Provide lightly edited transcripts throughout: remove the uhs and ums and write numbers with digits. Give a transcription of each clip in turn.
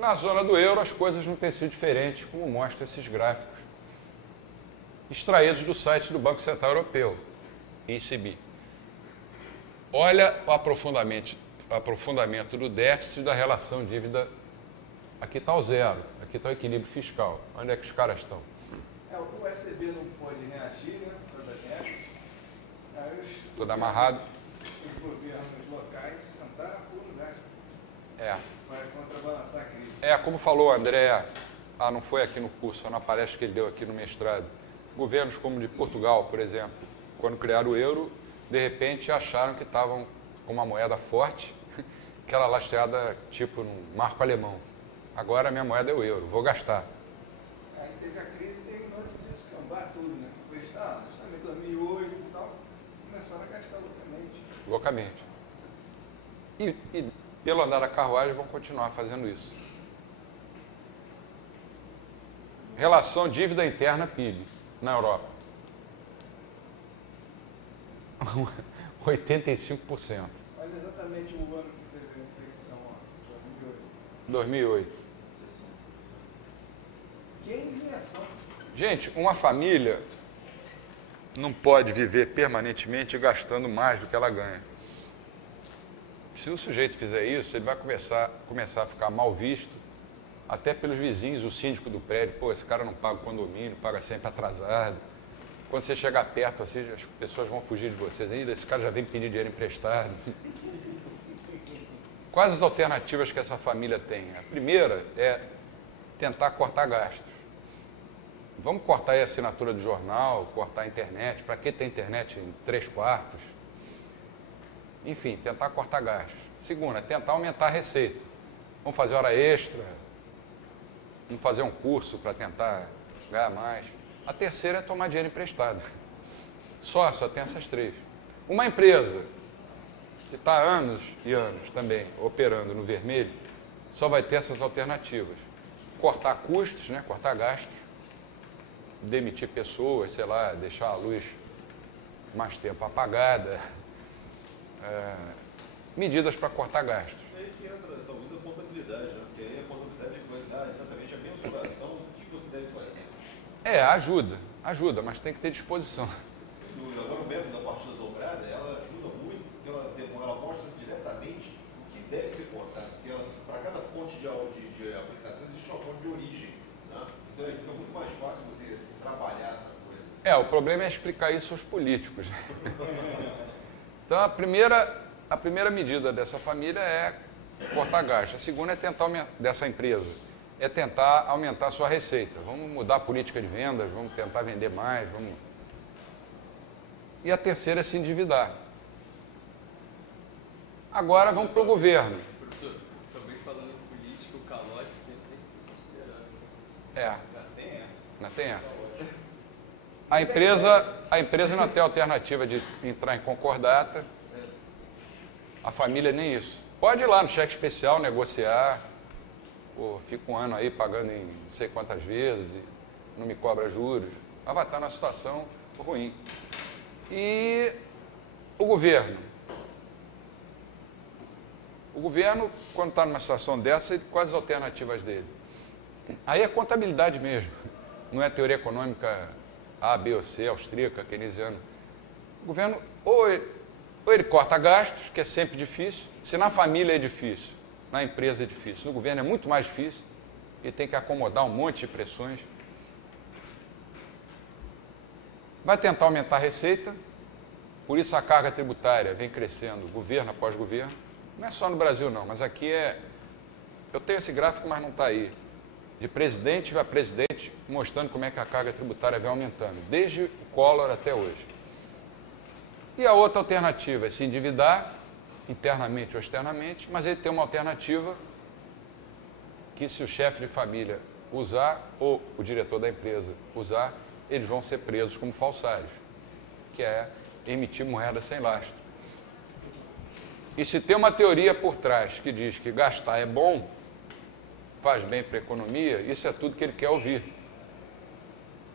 Na zona do euro, as coisas não têm sido diferentes, como mostram esses gráficos, extraídos do site do Banco Central Europeu, ECB. Olha o aprofundamento do déficit da relação dívida. Aqui está o zero, aqui está o equilíbrio fiscal. Onde é que os caras estão? O ECB não pode reagir, né? Tudo amarrado. Os governos locais sentaram por lugar para contrabalançar a crise. Como falou o André, não foi aqui no curso, foi na palestra que ele deu aqui no mestrado. Governos como o de Portugal, por exemplo, quando criaram o euro, de repente acharam que estavam com uma moeda forte, que era lastreada tipo num marco alemão. Agora a minha moeda é o euro, vou gastar. Aí teve a crise e terminou de descambar tudo, né? Foi justamente em 2008 e tal, começaram a gastar Loucamente. E pelo andar da carruagem vão continuar fazendo isso. Relação dívida interna PIB na Europa. 85%. Olha exatamente o ano que teve a inflexão, 2008. 15 em ação. Gente, uma família não pode viver permanentemente gastando mais do que ela ganha. Se o sujeito fizer isso, ele vai começar a ficar mal visto, até pelos vizinhos, o síndico do prédio. Pô, esse cara não paga o condomínio, paga sempre atrasado. Quando você chegar perto, assim, as pessoas vão fugir de vocês. Ainda esse cara já vem pedir dinheiro emprestado. Quais as alternativas que essa família tem? A primeira é tentar cortar gastos. Vamos cortar aí a assinatura do jornal, cortar a internet. Para que ter internet em 3/4? Enfim, tentar cortar gastos. Segunda, tentar aumentar a receita. Vamos fazer hora extra, vamos fazer um curso para tentar ganhar mais. A terceira é tomar dinheiro emprestado. Só tem essas três. Uma empresa que está há anos e anos também operando no vermelho, só vai ter essas alternativas. Cortar custos, né? Cortar gastos, demitir pessoas, sei lá, deixar a luz mais tempo apagada, medidas para cortar gastos. É aí que entra, talvez, a contabilidade, né? Porque aí a contabilidade vai dar exatamente a mensuração do que você deve fazer. Ajuda, mas tem que ter disposição. Sem dúvida. Agora, o método da partida dobrada, ela ajuda muito, porque ela mostra diretamente o que deve ser cortado. Porque para cada fonte de aplicação existe uma fonte de origem, né? Então, aí fica muito mais fácil você trabalhar essa coisa. O problema é explicar isso aos políticos. Então, a primeira medida dessa família é cortar gastos. A segunda é dessa empresa, é tentar aumentar a sua receita. Vamos mudar a política de vendas, vamos tentar vender mais, E a terceira é se endividar. Agora vamos para o governo. Professor, também falando em política, o calote sempre tem que ser considerado. Ainda tem essa. A empresa não tem alternativa de entrar em concordata. A família nem isso. Pode ir lá no cheque especial negociar. Pô, fica um ano aí pagando em não sei quantas vezes, não me cobra juros. Mas vai estar numa situação ruim. E o governo? O governo, quando está numa situação dessa, quais as alternativas dele? Aí é contabilidade mesmo. Não é teoria econômica A, B ou C, austríaca, keynesiana. O governo, ou ele corta gastos, que é sempre difícil. Se na família é difícil, na empresa é difícil, no governo é muito mais difícil, e tem que acomodar um monte de pressões. Vai tentar aumentar a receita, por isso a carga tributária vem crescendo, governo após governo. Não é só no Brasil não, mas aqui eu tenho esse gráfico, mas não está aí. De presidente a presidente, mostrando como é que a carga tributária vem aumentando, desde o Collor até hoje. E a outra alternativa é se endividar, internamente ou externamente, mas ele tem uma alternativa que, se o chefe de família usar, ou o diretor da empresa usar, eles vão ser presos como falsários, que é emitir moeda sem lastro. E se tem uma teoria por trás que diz que gastar é bom, faz bem para a economia, isso é tudo que ele quer ouvir.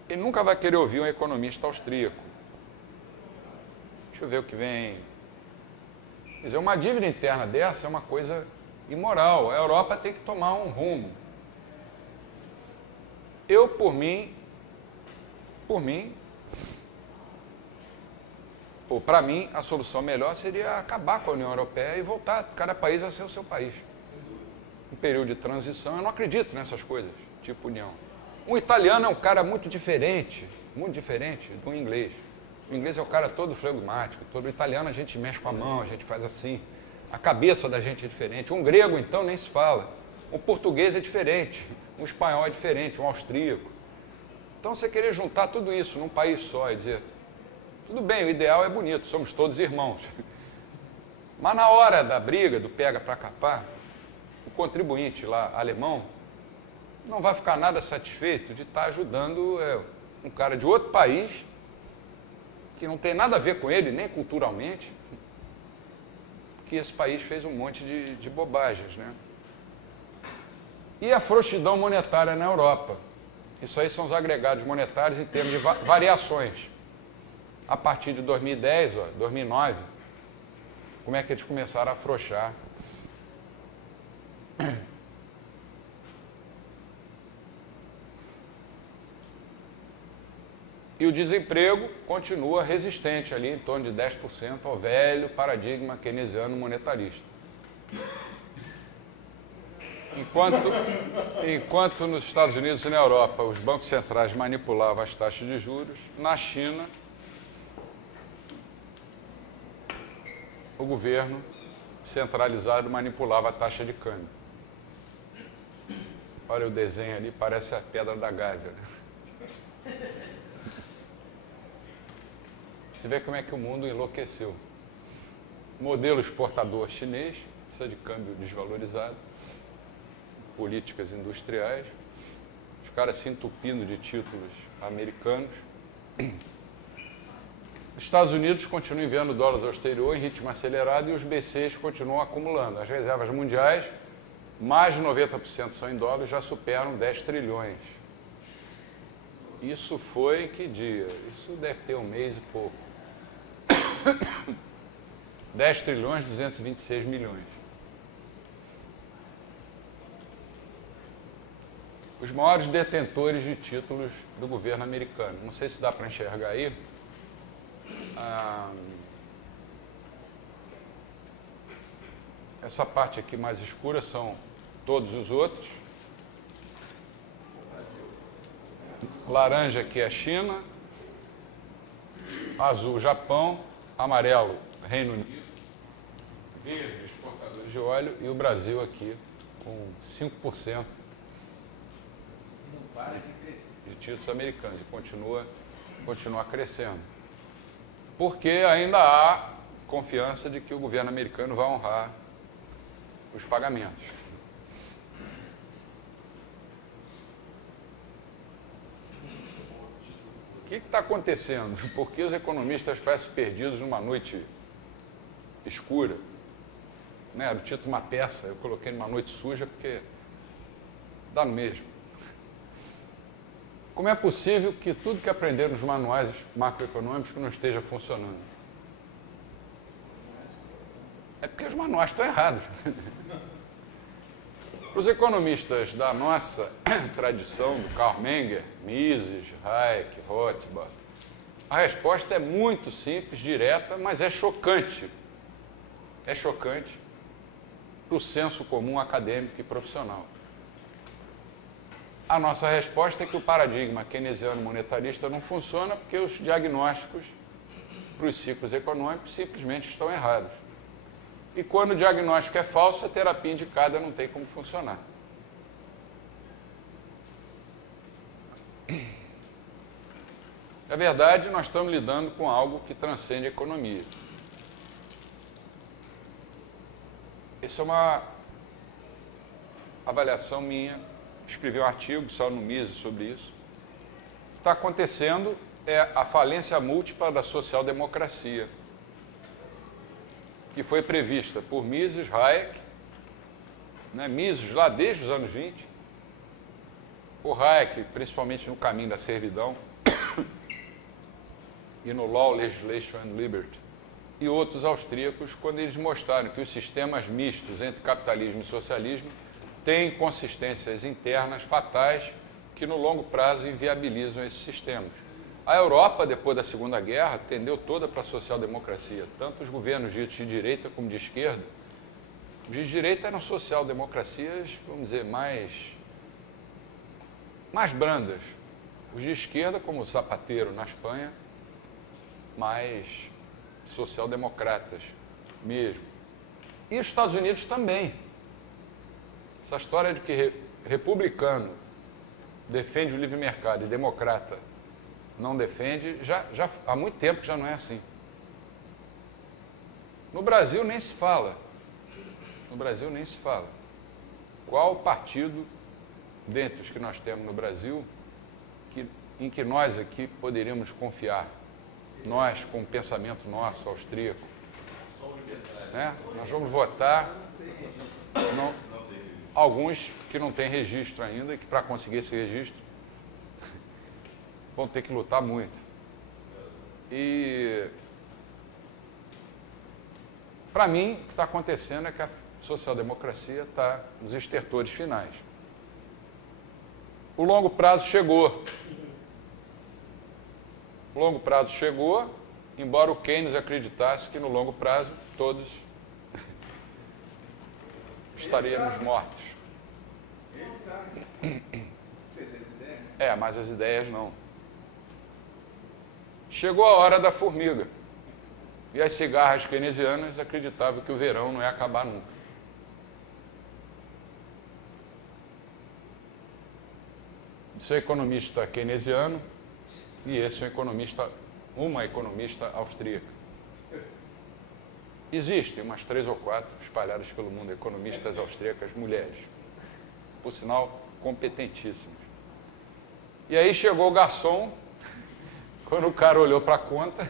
Ele nunca vai querer ouvir um economista austríaco. Deixa eu ver o que vem. Quer dizer, uma dívida interna dessa é uma coisa imoral. A Europa tem que tomar um rumo. Eu, por mim, ou para mim, a solução melhor seria acabar com a União Europeia e voltar cada país a ser o seu país. Em período de transição, eu não acredito nessas coisas, tipo União. Um italiano é um cara muito diferente do inglês. O inglês é o cara todo flegmático, todo italiano a gente mexe com a mão, a gente faz assim. A cabeça da gente é diferente. Um grego, então, nem se fala. Um português é diferente, um espanhol é diferente, um austríaco. Então, você querer juntar tudo isso num país só e dizer, tudo bem, o ideal é bonito, somos todos irmãos. Mas na hora da briga, do pega para capar, o contribuinte lá, alemão, não vai ficar nada satisfeito de estar ajudando um cara de outro país, que não tem nada a ver com ele, nem culturalmente, que esse país fez um monte de bobagens, né? E a frouxidão monetária na Europa. Isso aí são os agregados monetários em termos de variações. A partir de 2010, 2009, como é que eles começaram a afrouxar? E o desemprego continua resistente ali, em torno de 10% ao velho paradigma keynesiano monetarista. Enquanto nos Estados Unidos e na Europa os bancos centrais manipulavam as taxas de juros, na China o governo centralizado manipulava a taxa de câmbio. Olha o desenho ali, parece a Pedra da Gávea. Você vê como é que o mundo enlouqueceu. Modelo exportador chinês, precisa de câmbio desvalorizado, políticas industriais, os caras se entupindo de títulos americanos. Os Estados Unidos continuam enviando dólares ao exterior em ritmo acelerado e os BCs continuam acumulando. As reservas mundiais, mais de 90% são em dólares, já superam 10 trilhões. Isso foi em que dia? Isso deve ter um mês e pouco. 10 trilhões, 226 milhões. Os maiores detentores de títulos do governo americano. Não sei se dá para enxergar aí. Essa parte aqui mais escura são todos os outros. Laranja aqui é a China. Azul, Japão. Amarelo, Reino Unido. Verde, exportadores de óleo. E o Brasil aqui, com 5%. De títulos americanos. E continua crescendo. Porque ainda há confiança de que o governo americano vai honrar os pagamentos. O que está acontecendo? Por que os economistas parecem perdidos numa noite escura? Né? Era o título de uma peça, eu coloquei numa noite suja porque dá no mesmo. Como é possível que tudo que aprenderam nos manuais macroeconômicos não esteja funcionando? É porque os manuais estão errados. Os economistas da nossa tradição, do Karl Menger, Mises, Hayek, Rothbard, a resposta é muito simples, direta, mas é chocante. É chocante para o senso comum acadêmico e profissional. A nossa resposta é que o paradigma keynesiano monetarista não funciona porque os diagnósticos para os ciclos econômicos simplesmente estão errados. E quando o diagnóstico é falso, a terapia indicada não tem como funcionar. Na verdade, nós estamos lidando com algo que transcende a economia. Essa é uma avaliação minha. Escrevi um artigo, saiu no Mises sobre isso. O que está acontecendo é a falência múltipla da social-democracia, que foi prevista por Mises, Hayek, né? Mises lá desde os anos 20, por Hayek, principalmente no caminho da servidão, e no Law, Legislation and Liberty, e outros austríacos, quando eles mostraram que os sistemas mistos entre capitalismo e socialismo têm consistências internas fatais que no longo prazo inviabilizam esses sistemas. A Europa, depois da Segunda Guerra, tendeu toda para a social-democracia, tanto os governos ditos de direita como de esquerda. Os de direita eram social-democracias, vamos dizer, mais brandas. Os de esquerda, como o Zapatero na Espanha, mais social-democratas mesmo. E os Estados Unidos também. Essa história de que republicano defende o livre mercado e democrata não defende, já há muito tempo que já não é assim. No Brasil nem se fala. No Brasil nem se fala. Qual partido, dentre os que nós temos no Brasil, em que nós aqui poderíamos confiar? Nós, com o pensamento nosso, austríaco. Né? Nós vamos votar alguns que não têm registro ainda, e que para conseguir esse registro vão ter que lutar muito. E, para mim, o que está acontecendo é que a social-democracia está nos estertores finais. O longo prazo chegou. O longo prazo chegou, embora o Keynes acreditasse que no longo prazo todos estaríamos mortos. Ele está. Fez as ideias? Mas as ideias não. Chegou a hora da formiga. E as cigarras keynesianas acreditavam que o verão não ia acabar nunca. Esse é um economista keynesiano e esse é uma economista austríaca. Existem umas 3 ou 4 espalhadas pelo mundo, economistas austríacas, mulheres. Por sinal, competentíssimas. E aí chegou o garçom, quando o cara olhou para a conta,